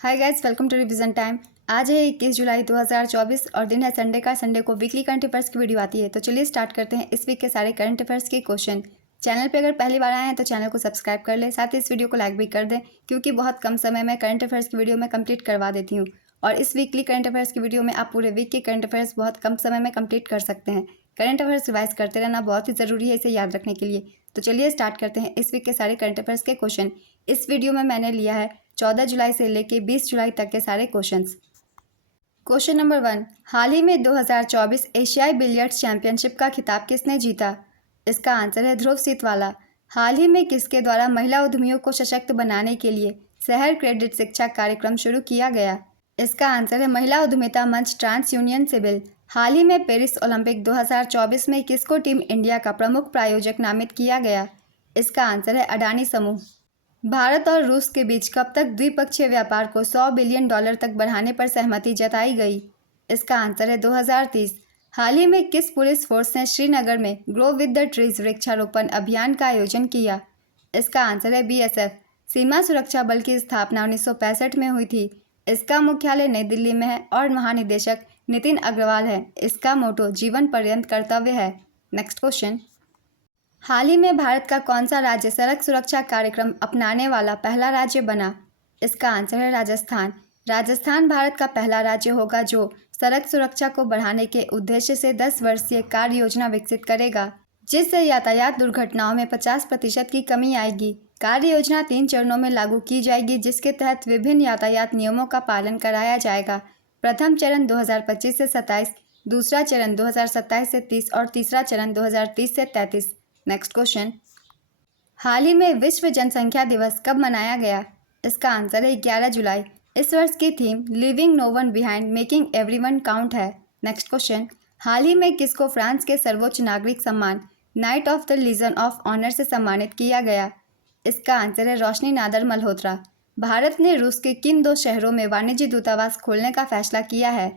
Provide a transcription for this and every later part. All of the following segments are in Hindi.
Hi guys, welcome to revision time. आज है 21 जुलाई 2024 और दिन है संडे का। संडे को वीकली करंट अफेयर्स की वीडियो आती है। तो चलिए स्टार्ट करते हैं इस वीक के सारे करंट अफेयर्स के क्वेश्चन। चैनल पे अगर पहली बार आए हैं तो चैनल को सब्सक्राइब कर लें, साथ ही इस वीडियो को लाइक भी कर दें, क्योंकि बहुत कम समय में करंट अफेयर्स की वीडियो मैं कंप्लीट करवा देती हूँ। और इस वीकली करंट अफेयर्स की वीडियो में आप पूरे वीक के करंट अफेयर्स बहुत कम समय में कंप्लीट कर सकते हैं। करंट अफेयर्स रिवाइज करते रहना बहुत ही ज़रूरी है इसे याद रखने के लिए। तो चलिए स्टार्ट करते हैं इस वीक के सारे करंट अफेयर्स के क्वेश्चन। इस वीडियो में मैंने लिया है 14 जुलाई से लेकर 20 जुलाई तक के सारे क्वेश्चंस। क्वेश्चन नंबर 1, हाल ही में 2024 एशियाई बिलियर्ड्स चैंपियनशिप का खिताब किसने जीता? इसका आंसर है ध्रुव सीतवाला। हाल ही में किसके द्वारा महिला उद्यमियों को सशक्त बनाने के लिए शहर क्रेडिट शिक्षा कार्यक्रम शुरू किया गया? इसका आंसर है महिला उद्यमिता मंच ट्रांस यूनियन सिविल। हाल ही में पेरिस ओलंपिक 2024 में किसको टीम इंडिया का प्रमुख प्रायोजक नामित किया गया? इसका आंसर है अडानी समूह। भारत और रूस के बीच कब तक द्विपक्षीय व्यापार को 100 बिलियन डॉलर तक बढ़ाने पर सहमति जताई गई? इसका आंसर है 2030। हाल ही में किस पुलिस फोर्स ने श्रीनगर में ग्रो विद द ट्रीज वृक्षारोपण अभियान का आयोजन किया? इसका आंसर है बीएसएफ। सीमा सुरक्षा बल की स्थापना 1965 में हुई थी। इसका मुख्यालय नई दिल्ली में है और महानिदेशक नितिन अग्रवाल है। इसका मोटो जीवन पर्यंत कर्तव्य है। नेक्स्ट क्वेश्चन, हाल ही में भारत का कौन सा राज्य सड़क सुरक्षा कार्यक्रम अपनाने वाला पहला राज्य बना? इसका आंसर है राजस्थान। राजस्थान भारत का पहला राज्य होगा जो सड़क सुरक्षा को बढ़ाने के उद्देश्य से 10 वर्षीय कार्य योजना विकसित करेगा, जिससे यातायात दुर्घटनाओं में 50% की कमी आएगी। कार्य योजना 3 चरणों में लागू की जाएगी, जिसके तहत विभिन्न यातायात नियमों का पालन कराया जाएगा। प्रथम चरण 2025 से 27, दूसरा चरण 2027 से 30 और तीसरा चरण 2030 से 33। नेक्स्ट क्वेश्चन, हाल ही में विश्व जनसंख्या दिवस कब मनाया गया? इसका आंसर है 11 जुलाई। इस वर्ष की theme living no one behind making everyone count है। नेक्स्ट क्वेश्चन, हाल ही में किसको फ्रांस के सर्वोच्च नागरिक सम्मान Knight of the Legion of Honour से सम्मानित किया गया? इसका आंसर है रोशनी नादर मल्होत्रा। भारत ने रूस के किन 2 शहरों में वाणिज्य दूतावास खोलने का फैसला किया है?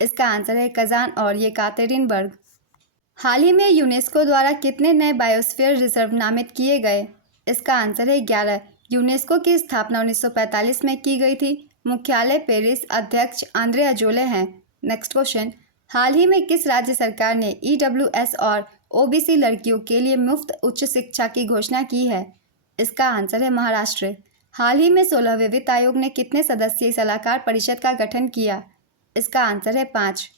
इसका आंसर है कजान और येकातेरिनबर्ग। हाल ही में यूनेस्को द्वारा कितने नए बायोस्फीयर रिजर्व नामित किए गए? इसका आंसर है 11। यूनेस्को की स्थापना 1945 में की गई थी। मुख्यालय पेरिस, अध्यक्ष आंद्रे अजोले हैं। नेक्स्ट क्वेश्चन, हाल ही में किस राज्य सरकार ने ईडब्ल्यूएस और ओबीसी लड़कियों के लिए मुफ्त उच्च शिक्षा की घोषणा की है? इसका आंसर है महाराष्ट्र। हाल ही में 16वें वित्त आयोग ने कितने सदस्यीय सलाहकार परिषद का गठन किया? इसका आंसर है 5।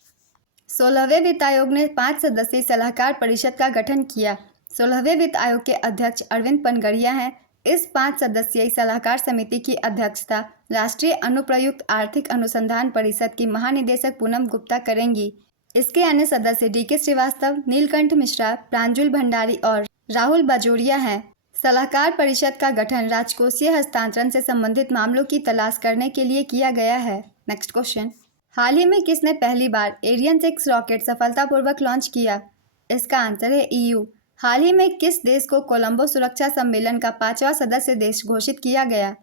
16वें वित्त आयोग ने 5 सदस्यीय सलाहकार परिषद का गठन किया। 16वें वित्त आयोग के अध्यक्ष अरविंद पनगड़िया हैं। इस 5 सदस्यीय सलाहकार समिति की अध्यक्षता राष्ट्रीय अनुप्रयुक्त आर्थिक अनुसंधान परिषद की महानिदेशक पूनम गुप्ता करेंगी। इसके अन्य सदस्य डीके श्रीवास्तव, नीलकंठ मिश्रा, प्रांजुल भंडारी और राहुल बाजोरिया हैं। सलाहकार परिषद का गठन राजकोषीय हस्तांतरण से संबंधित मामलों की तलाश करने के लिए किया गया है। नेक्स्ट क्वेश्चन, हाल ही में किसने पहली बार एरियन 6 रॉकेट सफलतापूर्वक लॉन्च किया? इसका आंसर है ईयू। हाल ही में किस देश को कोलंबो सुरक्षा सम्मेलन का 5वां सदस्य देश घोषित किया गया?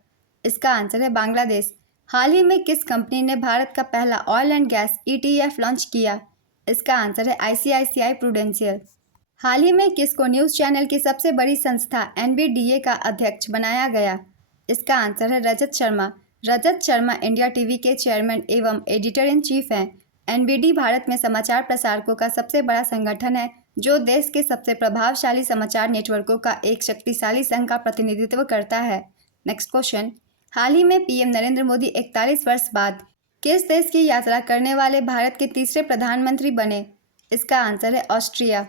इसका आंसर है बांग्लादेश। हाल ही में किस कंपनी ने भारत का पहला oil and gas ETF launch किया? इसका आंसर है आईसीआईसीआई प्रूडेंशियल। हाल ही में किसको न्यूज़ चैनल की सबसे बड़ी संस्था एनबीडीए का अध्यक्ष बनाया गया? इसका आंसर है रजत शर्मा। रजत शर्मा इंडिया टीवी के चेयरमैन एवं एडिटर इन चीफ हैं। एनबीडी भारत में समाचार प्रसारकों का सबसे बड़ा संगठन है, जो देश के सबसे प्रभावशाली समाचार नेटवर्कों का एक शक्तिशाली संघ का प्रतिनिधित्व करता है। नेक्स्ट क्वेश्चन, हाल ही में पीएम नरेंद्र मोदी 41 वर्ष बाद किस देश की यात्रा करने वाले भारत के तीसरे प्रधानमंत्री बने? इसका आंसर है ऑस्ट्रिया।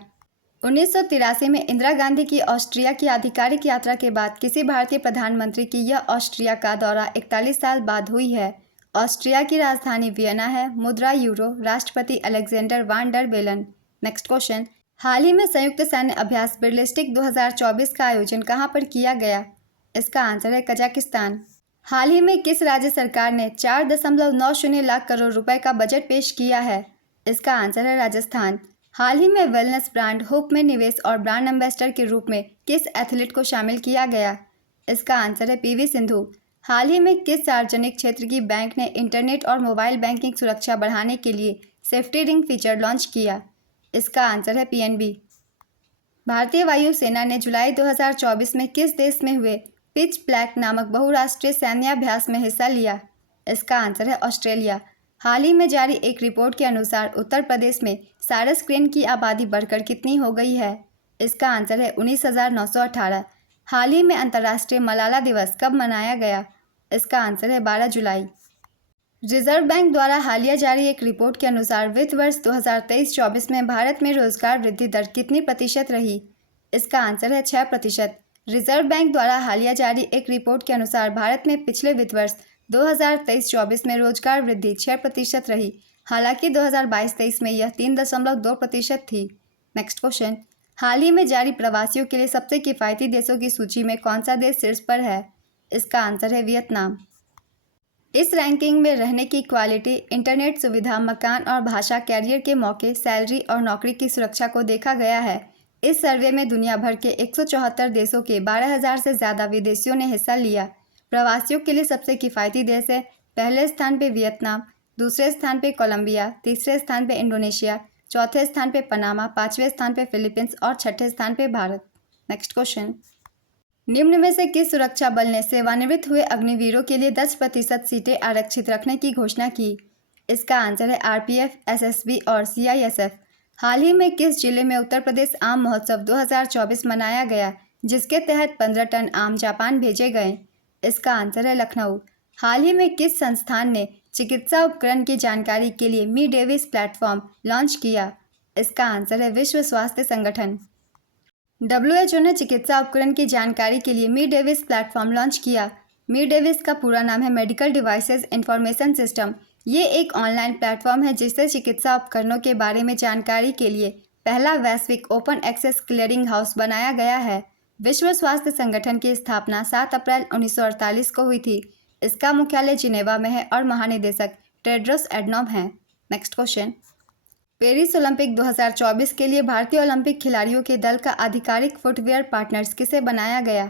1983 में इंदिरा गांधी की ऑस्ट्रिया की आधिकारिक यात्रा के बाद किसी भारतीय प्रधानमंत्री की यह ऑस्ट्रिया का दौरा 41 साल बाद हुई है। ऑस्ट्रिया की राजधानी वियना है। मुद्रा यूरो। राष्ट्रपति अलेक्जेंडर वान डर बेलन। नेक्स्ट क्वेश्चन, हाल ही में संयुक्त सैन्य अभ्यास बिरलिस्टिक 2024 का आयोजन कहां पर किया गया? इसका आंसर है कजाकिस्तान। हाल ही में किस राज्य सरकार ने 4.90 लाख करोड़ रुपए का बजट पेश किया है? इसका आंसर है राजस्थान। हाल ही में वेलनेस ब्रांड होप में निवेश और ब्रांड एम्बेसडर के रूप में किस एथलीट को शामिल किया गया? इसका आंसर है पीवी सिंधु। हाल ही में किस सार्वजनिक क्षेत्र की बैंक ने इंटरनेट और मोबाइल बैंकिंग सुरक्षा बढ़ाने के लिए सेफ्टी रिंग फीचर लॉन्च किया? इसका आंसर है पीएनबी। भारतीय वायुसेना ने जुलाई 2024 में किस देश में हुए पिच ब्लैक नामक बहुराष्ट्रीय सैन्याभ्यास में हिस्सा लिया? इसका आंसर है ऑस्ट्रेलिया। हाल ही में जारी एक रिपोर्ट के अनुसार उत्तर प्रदेश में सारस क्रेन की आबादी बढ़कर कितनी हो गई है? इसका आंसर है 19,918। हाल ही में अंतर्राष्ट्रीय मलाला दिवस कब मनाया गया? इसका आंसर है 12 जुलाई। रिजर्व बैंक द्वारा हालिया जारी एक रिपोर्ट के अनुसार वित्त वर्ष 2023-24 में भारत में रोजगार वृद्धि दर कितनी प्रतिशत रही? इसका आंसर है 6%। रिजर्व बैंक द्वारा हालिया जारी एक रिपोर्ट के अनुसार भारत में पिछले वित्त वर्ष 2023-24 में रोजगार वृद्धि 6% रही। हालांकि 2022-23 में यह 3.2% थी। नेक्स्ट क्वेश्चन, हाल ही में जारी प्रवासियों के लिए सबसे किफ़ायती देशों की सूची में कौन सा देश शीर्ष पर है? इसका आंसर है वियतनाम। इस रैंकिंग में रहने की क्वालिटी, इंटरनेट सुविधा, मकान और भाषा, कैरियर के मौके, सैलरी और नौकरी की सुरक्षा को देखा गया है। इस सर्वे में दुनिया भर के 174 देशों के 12,000 से ज़्यादा विदेशियों ने हिस्सा लिया। प्रवासियों के लिए सबसे किफ़ायती देश है। पहले स्थान पे वियतनाम, दूसरे स्थान पे कोलंबिया, तीसरे स्थान पे इंडोनेशिया, चौथे स्थान पे पनामा, पाँचवें स्थान पे फिलीपींस और छठे स्थान पे भारत। नेक्स्ट क्वेश्चन, निम्न में से किस सुरक्षा बल ने सेवानिवृत्त हुए अग्निवीरों के लिए 10% सीटें आरक्षित रखने की घोषणा की? इसका आंसर है आरपीएफ, एसएसबी और सीआईएसएफ। हाल ही में किस जिले में उत्तर प्रदेश आम महोत्सव 2024 मनाया गया, जिसके तहत 15 टन आम जापान भेजे गए? इसका आंसर है लखनऊ। हाल ही में किस संस्थान ने चिकित्सा उपकरण की जानकारी के लिए मी डेविस प्लेटफॉर्म लॉन्च किया? इसका आंसर है विश्व स्वास्थ्य संगठन। WHO ने चिकित्सा उपकरण की जानकारी के लिए मी डेविस प्लेटफॉर्म लॉन्च किया। मी डेविस का पूरा नाम है मेडिकल डिवाइसेस इंफॉर्मेशन सिस्टम। ये एक ऑनलाइन प्लेटफॉर्म है जिससे चिकित्सा उपकरणों के बारे में जानकारी के लिए पहला वैश्विक ओपन एक्सेस क्लियरिंग हाउस बनाया गया है। विश्व स्वास्थ्य संगठन की स्थापना 7 अप्रैल 1948 को हुई थी। इसका मुख्यालय जिनेवा में है और महानिदेशक टेड्रोस एडनॉम हैं। नेक्स्ट क्वेश्चन, पेरिस ओलंपिक 2024 के लिए भारतीय ओलंपिक खिलाड़ियों के दल का आधिकारिक फुटवियर पार्टनर्स किसे बनाया गया?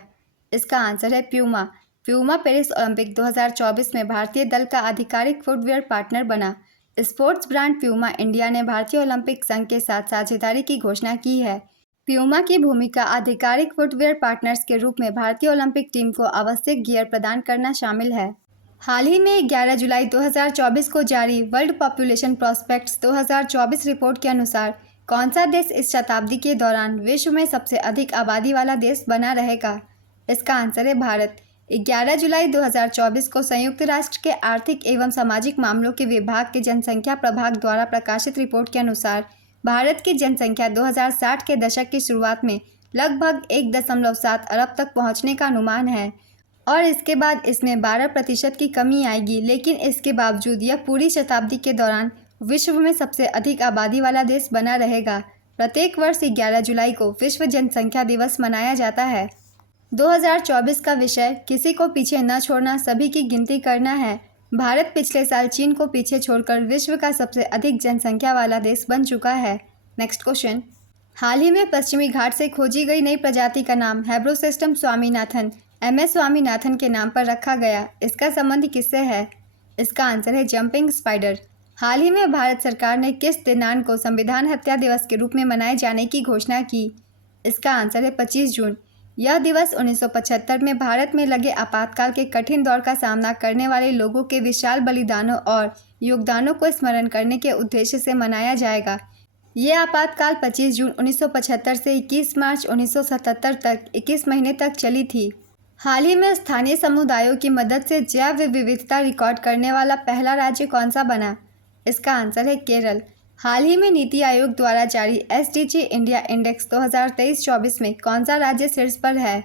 इसका आंसर है प्यूमा। प्यूमा पेरिस ओलंपिक 2024 में भारतीय दल का आधिकारिक फुटवियर पार्टनर बना। स्पोर्ट्स ब्रांड प्यूमा इंडिया ने भारतीय ओलंपिक संघ के साथ साझेदारी की घोषणा की है। प्यूमा की भूमिका आधिकारिक फुटवियर पार्टनर्स के रूप में भारतीय ओलंपिक टीम को आवश्यक गियर प्रदान करना शामिल है। हाल ही में 11 जुलाई 2024 को जारी वर्ल्ड पॉपुलेशन प्रॉस्पेक्ट्स 2024 रिपोर्ट के अनुसार कौन सा देश इस शताब्दी के दौरान विश्व में सबसे अधिक आबादी वाला देश बना रहेगा? इसका आंसर है भारत। 11 जुलाई 2024 को संयुक्त राष्ट्र के आर्थिक एवं सामाजिक मामलों के विभाग के जनसंख्या प्रभाग द्वारा प्रकाशित रिपोर्ट के अनुसार भारत की जनसंख्या 2060 के दशक की शुरुआत में लगभग 1.7 अरब तक पहुँचने का अनुमान है और इसके बाद इसमें 12% की कमी आएगी। लेकिन इसके बावजूद यह पूरी शताब्दी के दौरान विश्व में सबसे अधिक आबादी वाला देश बना रहेगा। प्रत्येक वर्ष 11 जुलाई को विश्व जनसंख्या दिवस मनाया जाता है। 2024 का विषय किसी को पीछे न छोड़ना, सभी की गिनती करना है। भारत पिछले साल चीन को पीछे छोड़कर विश्व का सबसे अधिक जनसंख्या वाला देश बन चुका है। नेक्स्ट क्वेश्चन, हाल ही में पश्चिमी घाट से खोजी गई नई प्रजाति का नाम हेब्रोसिस्टम स्वामीनाथन MS स्वामीनाथन के नाम पर रखा गया। इसका संबंध किससे है? इसका आंसर है जंपिंग स्पाइडर। हाल ही में भारत सरकार ने किस दिनांक को संविधान हत्या दिवस के रूप में मनाए जाने की घोषणा की? इसका आंसर है 25 जून। यह दिवस 1975 में भारत में लगे आपातकाल के कठिन दौर का सामना करने वाले लोगों के विशाल बलिदानों और योगदानों को स्मरण करने के उद्देश्य से मनाया जाएगा। ये आपातकाल 25 जून 1975 से 21 मार्च 1977 तक 21 महीने तक चली थी। हाल ही में स्थानीय समुदायों की मदद से जैव विविधता रिकॉर्ड करने वाला पहला राज्य कौन सा बना? इसका आंसर है केरल। हाल ही में नीति आयोग द्वारा जारी SDG इंडिया इंडेक्स 2023-24 में कौन सा राज्य शीर्ष पर है?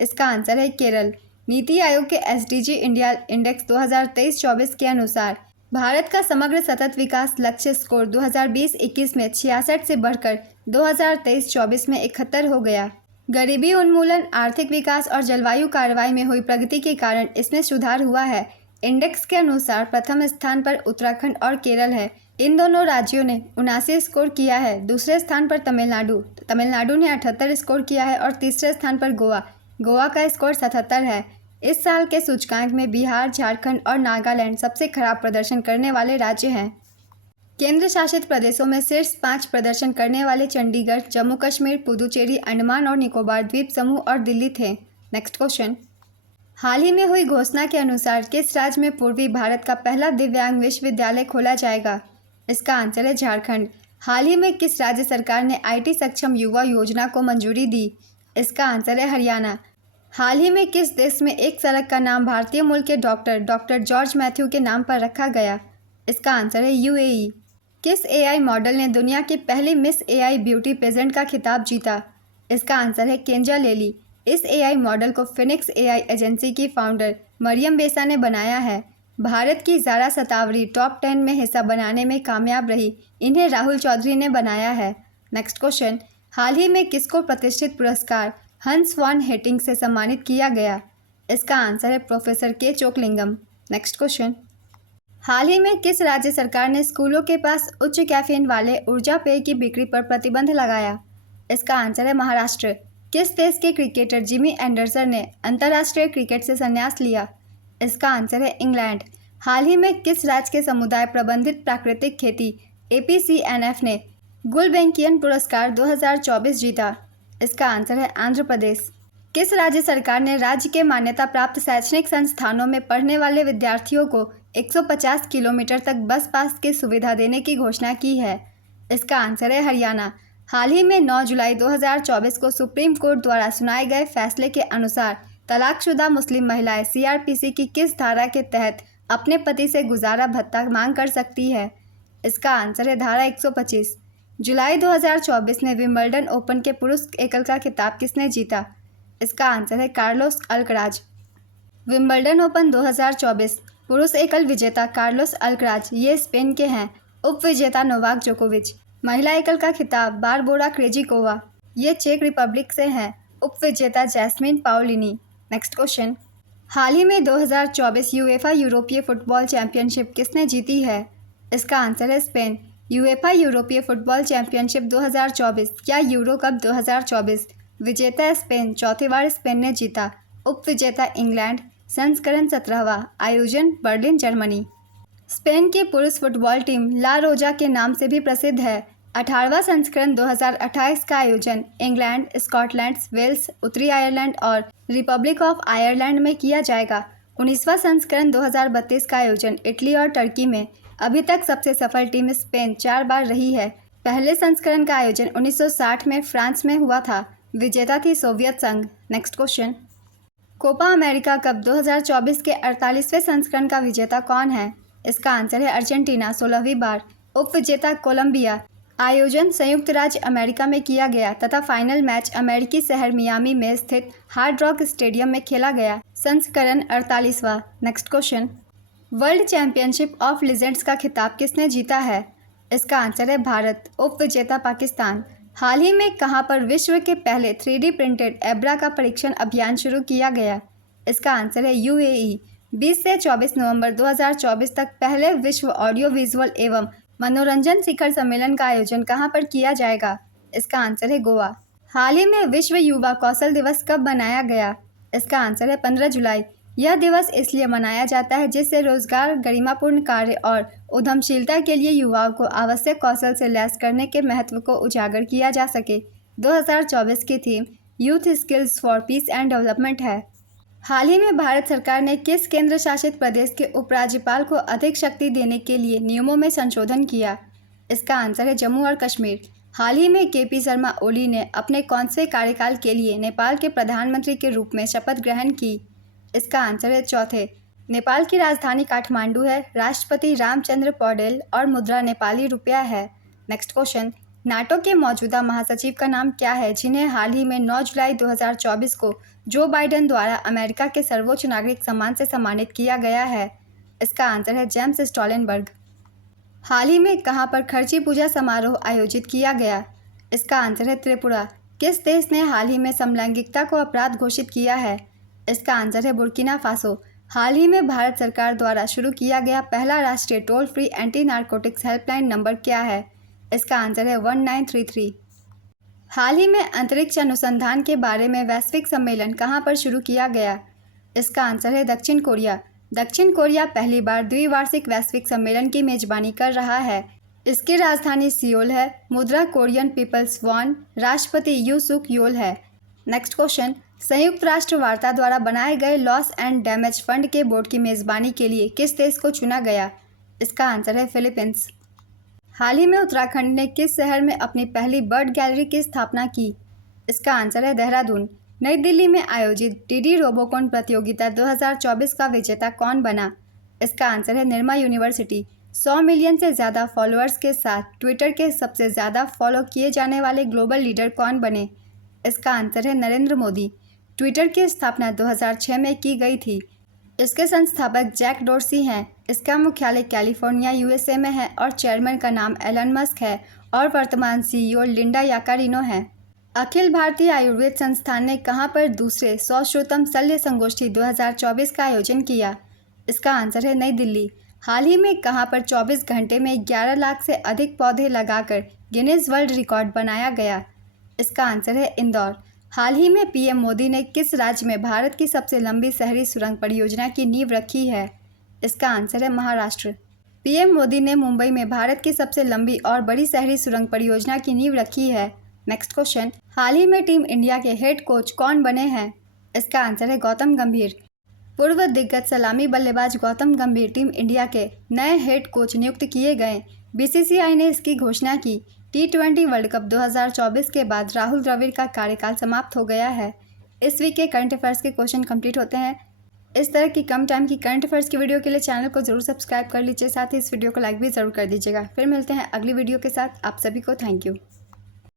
इसका आंसर है केरल। नीति आयोग के SDG इंडिया इंडेक्स 2023-24 के अनुसार भारत का समग्र सतत विकास लक्ष्य स्कोर 2020-21 में 66 से बढ़कर 2023-24 में 71 हो गया। गरीबी उन्मूलन, आर्थिक विकास और जलवायु कार्रवाई में हुई प्रगति के कारण इसमें सुधार हुआ है। इंडेक्स के अनुसार प्रथम स्थान पर उत्तराखंड और केरल है। इन दोनों राज्यों ने 79 स्कोर किया है। दूसरे स्थान पर तमिलनाडु ने 78 स्कोर किया है और तीसरे स्थान पर गोवा का स्कोर 77 है। इस साल के सूचकांक में बिहार, झारखंड और नागालैंड सबसे खराब प्रदर्शन करने वाले राज्य हैं। केंद्र शासित प्रदेशों में शीर्ष 5 प्रदर्शन करने वाले चंडीगढ़, जम्मू कश्मीर, पुदुचेरी, अंडमान और निकोबार द्वीप समूह और दिल्ली थे। नेक्स्ट क्वेश्चन, हाल ही में हुई घोषणा के अनुसार किस राज्य में पूर्वी भारत का पहला दिव्यांग विश्वविद्यालय खोला जाएगा? इसका आंसर है झारखंड। हाल ही में किस राज्य सरकार ने आईटी सक्षम युवा योजना को मंजूरी दी? इसका आंसर है हरियाणा। हाल ही में किस देश में एक सड़क का नाम भारतीय मूल के डॉक्टर जॉर्ज मैथ्यू के नाम पर रखा गया? इसका आंसर है यूएई। किस एआई मॉडल ने दुनिया की पहली मिस एआई ब्यूटी पेजेंट का खिताब जीता? इसका आंसर है केंजा लेली। इस एआई मॉडल को फिनिक्स एआई एजेंसी की फाउंडर मरियम बेसा ने बनाया है। भारत की ज़ारा शतावरी टॉप 10 में हिस्सा बनाने में कामयाब रही। इन्हें राहुल चौधरी ने बनाया है। नेक्स्ट क्वेश्चन, हाल ही में किसको प्रतिष्ठित पुरस्कार हंस वॉन हेटिंग से सम्मानित किया गया? इसका आंसर है प्रोफेसर के चोकलिंगम। नेक्स्ट क्वेश्चन, हाल ही में किस राज्य सरकार ने स्कूलों के पास उच्च कैफीन वाले ऊर्जा पेय की बिक्री पर प्रतिबंध लगाया? इसका आंसर है महाराष्ट्र। किस देश के क्रिकेटर जिमी एंडरसन ने अंतर्राष्ट्रीय क्रिकेट से संन्यास लिया? इसका आंसर है इंग्लैंड। हाल ही में किस राज्य के समुदाय प्रबंधित प्राकृतिक खेती APCNF ने गुलबेंकियन पुरस्कार 2024 जीता? इसका आंसर है आंध्र प्रदेश। किस राज्य सरकार ने राज्य के मान्यता प्राप्त शैक्षणिक संस्थानों में पढ़ने वाले विद्यार्थियों को 150 किलोमीटर तक बस पास की सुविधा देने की घोषणा की है? इसका आंसर है हरियाणा। हाल ही में 9 जुलाई 2024 को सुप्रीम कोर्ट द्वारा सुनाए गए फैसले के अनुसार तलाकशुदा मुस्लिम महिलाएं CRPC की किस धारा के तहत अपने पति से गुजारा भत्ता मांग कर सकती है? इसका आंसर है धारा 125। जुलाई 2024 में विंबलडन ओपन के पुरुष एकल का खिताब किसने जीता? इसका आंसर है कार्लोस अल्कराज। विंबलडन ओपन 2024 पुरुष एकल विजेता कार्लोस अल्कराज ये स्पेन के हैं। उप विजेता नोवाक जोकोविच। महिला एकल का खिताब बारबोरा क्रेजिकोवा ये चेक रिपब्लिक से हैं। उप विजेता जैस्मिन पाओलिनी। नेक्स्ट क्वेश्चन, हाल ही में 2024 यूएफा यूरोपीय फुटबॉल चैंपियनशिप किसने जीती है? इसका आंसर है स्पेन। यूएफा यूरोपीय फुटबॉल चैंपियनशिप 2024 या यूरो कप 2024 विजेता स्पेन, चौथी बार स्पेन ने जीता। उप विजेता इंग्लैंड, संस्करण 17वां, आयोजन बर्लिन जर्मनी। स्पेन की पुरुष फुटबॉल टीम ला रोजा के नाम से भी प्रसिद्ध है। 18वां संस्करण 2028 का आयोजन इंग्लैंड, स्कॉटलैंड, वेल्स, उत्तरी आयरलैंड और रिपब्लिक ऑफ आयरलैंड में किया जाएगा। 19वां संस्करण 2032 का आयोजन इटली और टर्की में। अभी तक सबसे सफल टीम स्पेन 4 बार रही है। पहले संस्करण का आयोजन 1960 में फ्रांस में हुआ था। विजेता थी सोवियत संघ। Next question, Copa America Cup 2024 के 48वें संस्करण का विजेता कौन है? इसका आंसर है अर्जेंटीना, 16वीं बार। उप विजेता कोलंबिया। आयोजन संयुक्त राज्य अमेरिका में किया गया तथा फाइनल मैच अमेरिकी शहर मियामी में स्थित हार्ड रॉक स्टेडियम में खेला गया। संस्करण 48वां। Next question, world championship of legends का खिताब किसने जीता है? इसका आंसर है भारत। उप विजेता पाकिस्तान। हाल ही में कहां पर विश्व के पहले 3D प्रिंटेड एब्रा का परीक्षण अभियान शुरू किया गया? इसका आंसर है यूएई। 20 से 24 नवंबर 2024 तक पहले विश्व ऑडियो विजुअल एवं मनोरंजन शिखर सम्मेलन का आयोजन कहां पर किया जाएगा? इसका आंसर है गोवा। हाल ही में विश्व युवा कौशल दिवस कब मनाया गया? इसका आंसर है 15 जुलाई। यह दिवस इसलिए मनाया जाता है जिससे रोजगार, गरिमापूर्ण कार्य और उद्यमशीलता के लिए युवाओं को आवश्यक कौशल से लैस करने के महत्व को उजागर किया जा सके। 2024 की theme youth skills for piece and development है। हाल ही में भारत सरकार ने किस केंद्र शासित प्रदेश के उपराज्यपाल को अधिक शक्ति देने के लिए नियमों में संशोधन किया? इसका आंसर है जम्मू और कश्मीर। हाल ही में KP शर्मा ओली ने अपने कौनसे कार्यकाल के लिए नेपाल के प्रधानमंत्री के रूप में शपथ ग्रहण की? इसका आंसर है चौथे। नेपाल की राजधानी काठमांडू है। राष्ट्रपति रामचंद्र पौडेल और मुद्रा नेपाली रुपया है। नेक्स्ट क्वेश्चन, नाटो के मौजूदा महासचिव का नाम क्या है जिन्हें हाल ही में 9 जुलाई 2024 को जो बाइडेन द्वारा अमेरिका के सर्वोच्च नागरिक सम्मान से सम्मानित किया गया है? इसका आंसर है जेम्स स्टोलनबर्ग। हाल ही में कहां पर खर्ची पूजा समारोह आयोजित किया गया? इसका आंसर है त्रिपुरा। किस देश ने हाल ही में समलैंगिकता को अपराध घोषित किया है? इसका आंसर है बुर्किना फासो। हाल ही में भारत सरकार द्वारा शुरू किया गया पहला राष्ट्रीय toll free anti narcotics helpline number क्या है? इसका आंसर है 1933। हाल ही में अंतरिक्ष अनुसंधान के बारे में वैश्विक सम्मेलन कहां पर शुरू किया गया? इसका आंसर है दक्षिण कोरिया। दक्षिण कोरिया पहली बार द्विवार्षिक वैश्विक सम्मेलन की मेजबानी कर रहा है। इसकी राजधानी सियोल है। मुद्रा कोरियन पीपल्स वॉन। राष्ट्रपति यू सुक योल है। नेक्स्ट क्वेश्चन, संयुक्त राष्ट्र वार्ता द्वारा बनाए गए लॉस एंड डैमेज फंड के बोर्ड की मेज़बानी के लिए किस देश को चुना गया? इसका आंसर है फिलीपींस। हाल ही में उत्तराखंड ने किस शहर में अपनी पहली बर्ड गैलरी की स्थापना की? इसका आंसर है देहरादून। नई दिल्ली में आयोजित डीडी रोबोकॉन प्रतियोगिता 2024 का विजेता कौन बना? इसका आंसर है निरमा यूनिवर्सिटी। 100 मिलियन से ज़्यादा फॉलोअर्स के साथ ट्विटर के सबसे ज़्यादा फॉलो किए जाने वाले ग्लोबल लीडर कौन बने? इसका आंसर है नरेंद्र मोदी। ट्विटर की स्थापना 2006 में की गई थी। इसके संस्थापक जैक डोर्सी हैं। इसका मुख्यालय कैलिफोर्निया यूएसए में है और चेयरमैन का नाम एलन मस्क है और वर्तमान सीईओ लिंडा याकारिनो है। अखिल भारतीय आयुर्वेद संस्थान ने कहां पर दूसरे 100 श्रोतम शल्य संगोष्ठी 2024 का आयोजन किया? इसका आंसर है नई दिल्ली। हाल ही में कहां पर 24 घंटे में 11 लाख से अधिक पौधे लगाकर गिनीज वर्ल्ड रिकॉर्ड बनाया गया? इसका आंसर है इंदौर। हाल ही में पीएम मोदी ने किस राज्य में भारत की सबसे लंबी शहरी सुरंग परियोजना की नींव रखी है? इसका आंसर है महाराष्ट्र। पीएम मोदी ने मुंबई में भारत की सबसे लंबी और बड़ी शहरी सुरंग परियोजना की नींव रखी है। नेक्स्ट क्वेश्चन, हाल ही में टीम इंडिया के हेड कोच कौन बने हैं? इसका आंसर है गौतम गंभीर। पूर्व दिग्गज सलामी बल्लेबाज गौतम गंभीर टीम इंडिया के नए हेड कोच नियुक्त किए गए। बीसीसीआई ने इसकी घोषणा की। T20 वर्ल्ड कप 2024 के बाद राहुल द्रविड़ का कार्यकाल समाप्त हो गया है। इस वीक के करंट अफेयर्स के क्वेश्चन कंप्लीट होते हैं। इस तरह की कम टाइम की करंट अफेयर्स की वीडियो के लिए चैनल को जरूर सब्सक्राइब कर लीजिए, साथ ही इस वीडियो को लाइक भी ज़रूर कर दीजिएगा। फिर मिलते हैं अगली वीडियो के साथ। आप सभी को थैंक यू।